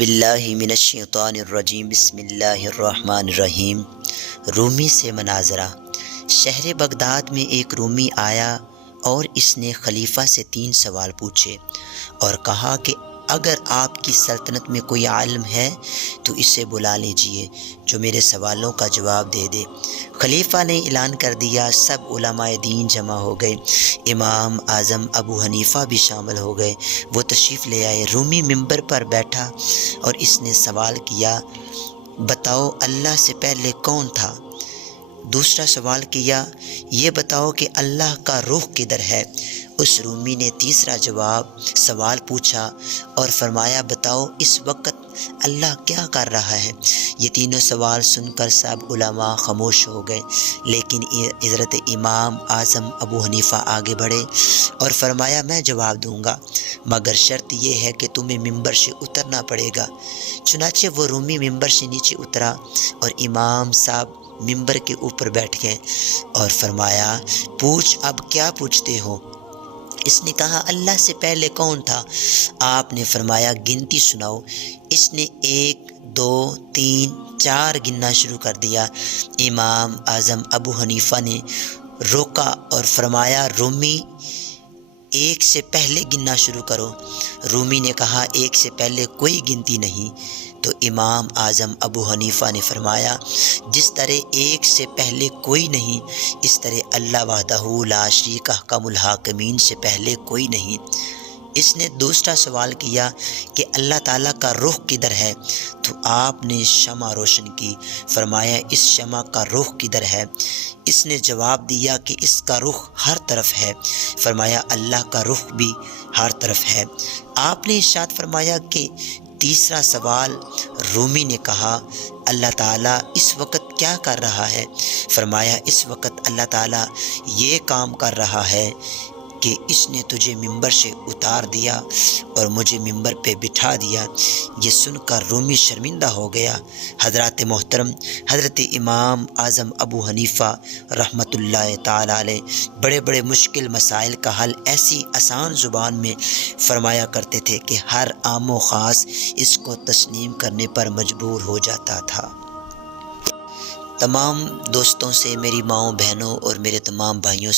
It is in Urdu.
باللہ من الشیطان الرجیم بسم اللہ الرحمن الرحیم۔ رومی سے مناظرہ۔ شہر بغداد میں ایک رومی آیا اور اس نے خلیفہ سے 3 سوال پوچھے اور کہا کہ اگر آپ کی سلطنت میں کوئی عالم ہے تو اسے بلا لیجئے جو میرے سوالوں کا جواب دے دے۔ خلیفہ نے اعلان کر دیا، سب علماء دین جمع ہو گئے، امام اعظم ابو حنیفہ بھی شامل ہو گئے، وہ تشریف لے آئے۔ رومی ممبر پر بیٹھا اور اس نے سوال کیا، بتاؤ اللہ سے پہلے کون تھا؟ دوسرا سوال کیا، یہ بتاؤ کہ اللہ کا روح کدھر ہے؟ اس رومی نے تیسرا سوال پوچھا اور فرمایا، بتاؤ اس وقت اللہ کیا کر رہا ہے؟ یہ تینوں سوال سن کر سب علماء خاموش ہو گئے، لیکن حضرت امام اعظم ابو حنیفہ آگے بڑھے اور فرمایا، میں جواب دوں گا مگر شرط یہ ہے کہ تمہیں ممبر سے اترنا پڑے گا۔ چنانچہ وہ رومی ممبر سے نیچے اترا اور امام صاحب ممبر کے اوپر بیٹھ گئے اور فرمایا، پوچھ اب کیا پوچھتے ہو؟ اس نے کہا، اللہ سے پہلے کون تھا؟ آپ نے فرمایا، گنتی سناؤ۔ اس نے 1 2 3 4 گننا شروع کر دیا۔ امام اعظم ابو حنیفہ نے روکا اور فرمایا، رومی 1 سے پہلے گننا شروع کرو۔ رومی نے کہا، 1 سے پہلے کوئی گنتی نہیں۔ تو امام اعظم ابو حنیفہ نے فرمایا، جس طرح 1 سے پہلے کوئی نہیں، اس طرح اللہ وحدہ لا شریک احکم الحاکمین سے پہلے کوئی نہیں۔ اس نے دوسرا سوال کیا کہ اللہ تعالیٰ کا روح کدھر ہے؟ تو آپ نے شمع روشن کی، فرمایا، اس شمع کا روح کدھر ہے؟ اس نے جواب دیا کہ اس کا رخ ہر طرف ہے، فرمایا، اللہ کا رخ بھی ہر طرف ہے۔ آپ نے ارشاد فرمایا کہ تیسرا سوال رومی نے کہا، اللہ تعالیٰ اس وقت کیا کر رہا ہے؟ فرمایا، اس وقت اللہ تعالیٰ یہ کام کر رہا ہے کہ اس نے تجھے ممبر سے اتار دیا اور مجھے ممبر پہ بٹھا دیا۔ یہ سن کر رومی شرمندہ ہو گیا۔ حضرات محترم، حضرت امام اعظم ابو حنیفہ رحمۃ اللہ تعالی علیہ بڑے بڑے مشکل مسائل کا حل ایسی آسان زبان میں فرمایا کرتے تھے کہ ہر عام و خاص اس کو تسلیم کرنے پر مجبور ہو جاتا تھا۔ تمام دوستوں سے، میری ماؤں بہنوں اور میرے تمام بھائیوں سے